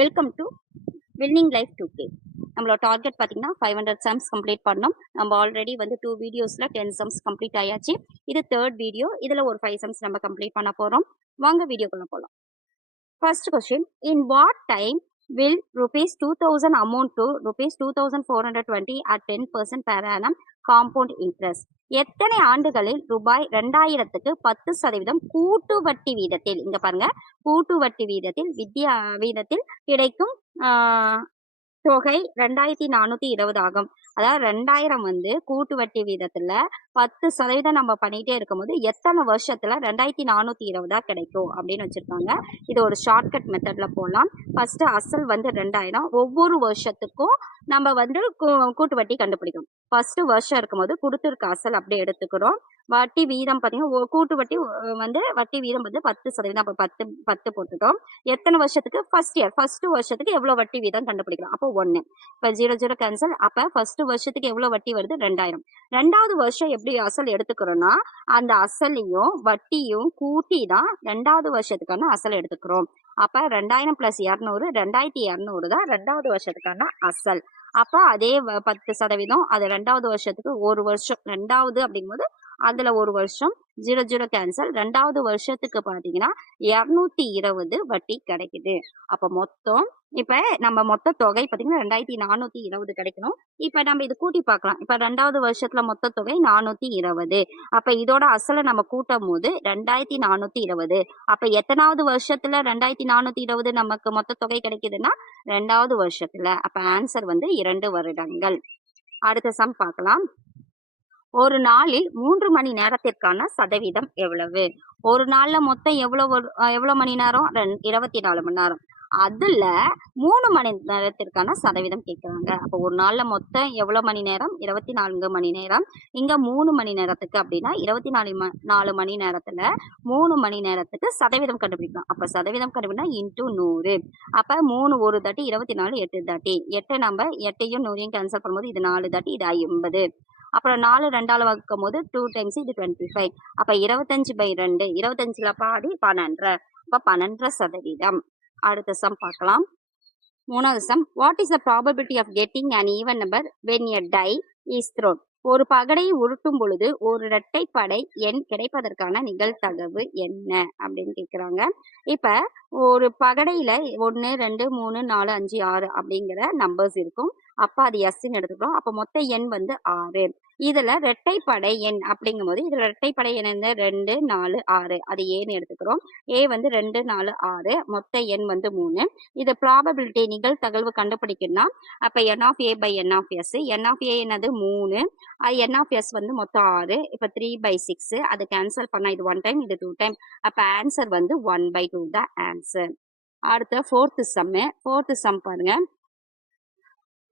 Welcome to winning life 2K. நம்மளோட target பார்த்தீங்கன்னா 500 sums complete பண்ணோம். நம்ம ஆல்ரெடி வந்து 2 வீடியோஸில் 10 சம்ஸ் கம்ப்ளீட் ஆயாச்சு. இது தேர்ட் வீடியோ. இதில் ஒரு 5 சம்ஸ் நம்ம கம்ப்ளீட் பண்ண போகிறோம். வாங்க வீடியோக்குள்ள போகலாம். First question, in what time will rupees 2000 amount to rupees 2420 at 10% per annum compound interest? எத்தனை ஆண்டுகளில் ரூபாய் 2000க்கு 10% கூட்டு வட்டி வீதத்தில், இங்க பாருங்க, கூட்டு வட்டி வீதத்தில் வீதத்தில் கிடைக்கும் தொகை 2420 ஆகும். அதாவது 2000 வந்து கூட்டு வட்டி வீதத்துல 10% நம்ம பண்ணிட்டே இருக்கும்போது எத்தனை வருஷத்துல 2420 கிடைக்கும் அப்படின்னு வச்சிருக்காங்க. இது ஒரு ஷார்ட்கட் மெத்தட்ல போடலாம். ஃபர்ஸ்ட் அசல் வந்து 2000, ஒவ்வொரு வருஷத்துக்கும் நம்ம வந்து கூட்டு வட்டி கண்டுபிடிக்கணும். ஃபர்ஸ்ட் வருஷம் இருக்கும்போது கொடுத்துருக்க அசல் அப்படியே எடுத்துக்கிறோம். வட்டி வீதம் பார்த்தீங்கன்னா கூட்டு வட்டி வந்து வட்டி வீதம் வந்து 10%. அப்போ 10 போட்டுட்டோம். எத்தனை வருஷத்துக்கு? ஃபர்ஸ்ட் இயர், ஃபர்ஸ்ட் வருஷத்துக்கு எவ்வளவு வட்டி வீதம் கண்டுபிடிக்கலாம். அப்போ 1. இப்போ 0 கேன்சல். அப்ப ஃபர்ஸ்ட் வருஷத்துக்கு எவ்வளவு வட்டி வருது? 2000. ரெண்டாவது வருஷம் எப்படி அசல் எடுத்துக்கிறோம்னா அந்த அசலையும் வட்டியும் கூட்டி தான் ரெண்டாவது வருஷத்துக்கான அசல் எடுத்துக்கிறோம். அப்ப 2000 + 200 2200 தான் ரெண்டாவது வருஷத்துக்கான அசல். அப்ப அதே 10%, அது ரெண்டாவது வருஷத்துக்கு ஒரு வருஷம், ரெண்டாவது அப்படிங்கும்போது அதுல ஒரு வருஷம், 0 கேன்சல். ரெண்டாவது வருஷத்துக்கு பாத்தீங்கன்னா 220 வட்டி கிடைக்குது. அப்ப மொத்தம் இப்ப நம்ம மொத்த தொகை பாத்தீங்கன்னா 2420 கிடைக்கணும். இப்ப நம்ம இது கூட்டி பார்க்கலாம். இப்ப ரெண்டாவது வருஷத்துல மொத்த தொகை 420. அப்ப இதோட அசலை நம்ம கூட்டும் போது 2420. அப்ப எத்தனாவது வருஷத்துல 2420 நமக்கு மொத்த தொகை கிடைக்குதுன்னா ரெண்டாவது வருஷத்துல. அப்ப ஆன்சர் வந்து 2 வருடங்கள். அடுத்த சம் பார்க்கலாம். ஒரு நாளில் 3 மணி நேரத்திற்கான சதவீதம் எவ்வளவு? ஒரு நாள்ல மொத்தம் எவ்வளவு மணி நேரம்? 24 மணி நேரம். அதுல 3 மணி நேரத்திற்கான சதவீதம் கேட்கிறாங்க. அப்போ ஒரு நாள்ல மொத்தம் எவ்வளவு மணி நேரம்? 24 மணி நேரம். இங்க 3 மணி நேரத்துக்கு அப்படின்னா 24 மணி நேரத்துல 3 மணி நேரத்துக்கு சதவீதம் கண்டுபிடிக்கலாம். அப்ப சதவீதம் கண்டுபிடினா × 100. அப்ப 3 ஒரு தாட்டி 24, 8 தாட்டி 8. நம்ம 8யும் 100யும் கேன்சல் பண்ணும்போது இது 4 தாட்டி, இது 50. அப்புறம் 4 2ஆல வகுக்கும் போது 2 டைம்ஸ், இது 25. அப்ப 25/2, 25ல பாதி 12. அப்ப 12%. அடுத்த சம் பார்க்கலாம். மூணாவது sum, what is the probability of getting an even number when a die is thrown? ஒரு பகடையை உருட்டும் பொழுது ஒரு இரட்டைப்படை எண் கிடைப்பதற்கான நிகழ்தகவு என்ன அப்படின்னு கேட்கிறாங்க. இப்ப ஒரு பகடையில 1 2 3 4 5 6 அப்படிங்கிற நம்பர்ஸ் இருக்கும். அப்ப அது எஸ்ன்னு எடுத்துக்கிறோம். அப்ப மொத்த எண் வந்து 6. இதுல இரட்டைப்படை எண் அப்படிங்கும் போது இதுல இரட்டைப்படை எண் 2 4 6, அது ஏன்னு எடுத்துக்கிறோம். ஏ வந்து 2 4 6, மொத்த எண் வந்து 3. இது ப்ராபபிலிட்டி நிகழ்தகவு கண்டுபிடிக்கணும்னா அப்ப n/a/n/s. n/a என்னது 3, அது n/s வந்து மொத்தம் 6. இப்ப 3/6, அது கேன்சல் பண்ணா இது 1 டைம், இது 2 டைம். அப்ப ஆன்சர் வந்து 1/2 தான் ஆன்சர். அடுத்த ஃபோர்த் சம் பாருங்க.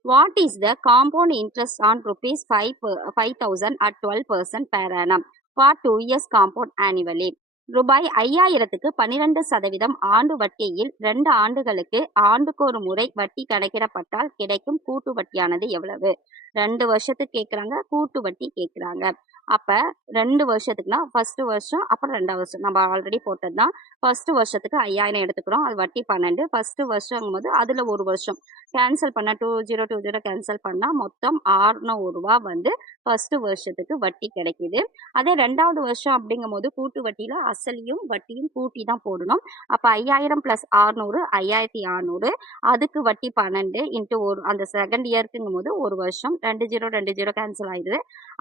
What is the compound interest on rupees 5,000 at 12% per annum for 2 years compound annually? ரூபாய் 5000க்கு 12% ஆண்டு வட்டியில் 2 ஆண்டுகளுக்கு ஆண்டுக்கு ஒரு முறை வட்டி கணக்கிடப்பட்டால் கிடைக்கும் கூட்டு வட்டியானது எவ்வளவு? 2 வருஷத்துக்கு கேட்குறாங்க, கூட்டு வட்டி கேட்குறாங்க. அப்ப 2 வருஷத்துக்குனா ஃபர்ஸ்ட் வருஷம், அப்புறம் 2வது வருஷம். நம்ம ஆல்ரெடி போட்டது தான். ஃபர்ஸ்ட் வருஷத்துக்கு 5000 எடுத்துக்கிறோம், அது வட்டி 12. ஃபர்ஸ்ட் வருஷம் போது அதுல ஒரு வருஷம் கேன்சல் பண்ண 20 கேன்சல் பண்ணா மொத்தம் 600 ரூபாய் வந்து ஃபர்ஸ்ட் வருஷத்துக்கு வட்டி கிடைக்குது. அதே ரெண்டாவது வருஷம் அப்படிங்கும் போது கூட்டு வட்டியில அசலையும் வட்டியும் கூட்டி தான் போடணும். அப்ப 5000 + 600 5600, அதுக்கு வட்டி 12 × அந்த செகண்ட் இயர்க்குங்கும் போது ஒரு வருஷம், 20 கேன்சல் ஆயிடுது.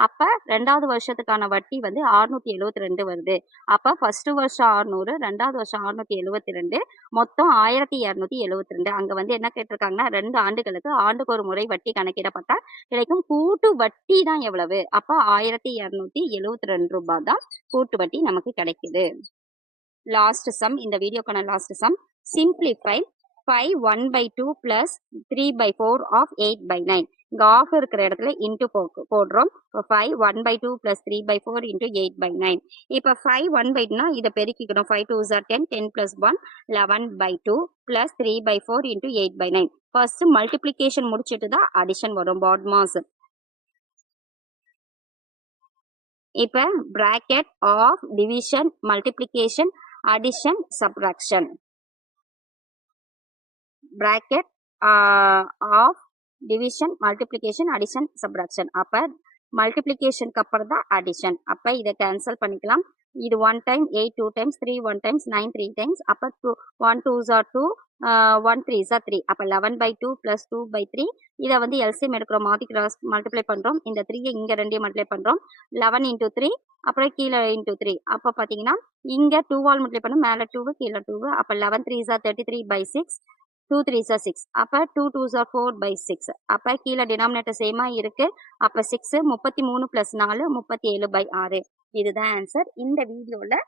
அப்ப ரெண்டாவது வருஷத்துக்கான வட்டி வந்து 672 வருது. அப்ப ஃபர்ஸ்ட் வருஷம் 600, ரெண்டாவது வருஷம் 672, மொத்தம் 1272. அங்க வந்து என்ன கேட்டிருக்காங்கன்னா 2 ஆண்டுகளுக்கு ஆண்டுக்கு ஒரு முறை வட்டி கணக்கிடப்பட்டால் கிடைக்கும் கூட்டு வட்டி தான் எவ்வளவு? அப்ப 1272 ரூபாய் தான் கூட்டு வட்டி நமக்கு கிடைக்குது. லாஸ்ட் சம், இந்த வீடியோக்கான லாஸ்ட் சம். Simplify 5 1/2 + 3/4 of 8/9. இங்க ஆஃப் இருக்கிற இடத்துல இன்ட்டு போடுறோம். 5 1/2 + 3/4 × 8/9. இப்ப 5 1/2னா இதை பெருக்கிக்கணும். 5 2s are 10, 10 + 1 11/2 + 3/4 × 8/9. ஃபர்ஸ்ட் மல்டிப்ளிகேஷன் முடிச்சிட்டு தான் அடிஷன் வரும், பாட்மாஸ். இப்ப bracket of division, multiplication, addition, subtraction. bracket of division multiplication addition subtraction. அப்போ மல்டிப்ளிகேஷனுக்கு அப்புறம் தான் அடிஷன். அப்போ இதை கேன்சல் பண்ணிக்கலாம். இது 1 டைம் 8 2 டைம்ஸ் 3 1 டைம்ஸ் 9 3 டைம்ஸ். அப்போ 1 2s are 2 1 3s are 3. அப்போ 11/2 + 2/3. இதை வந்து எல்சிஎம் எடுக்கிறோம், மாற்றி கிராஸ் மல்டிப்ளை பண்ணுறோம். இந்த 3 இங்கே 2 மல்டிப்ளை பண்ணுறோம். 11 × 3 அப்புறம் கீழே × 3. அப்போ பார்த்தீங்கன்னா இங்கே 2 ஆல் மல்டிப்ளை பண்ணோம், மேலே 2 கீழே 2. அப்போ 11 3s are 33/6. 2 3s are 6. அப்போ 2 2s are 4/6. அப்போ கீழே டினாமினேட்டர் சேமாக இருக்குது. அப்போ 6 33 + 4 37/6. இதுதான் ஆன்சர். இந்த வீடியோவில்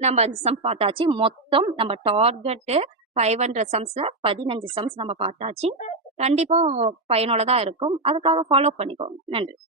நம்ம அந்த சம் பார்த்தாச்சு. மொத்தம் நம்ம டார்கெட்டு 500 சம்ஸில் 15 சம்ஸ் நம்ம பார்த்தாச்சு. கண்டிப்பாக பயனுள்ளதாக இருக்கும். அதுக்காக ஃபாலோ பண்ணிக்கோங்க. நன்றி.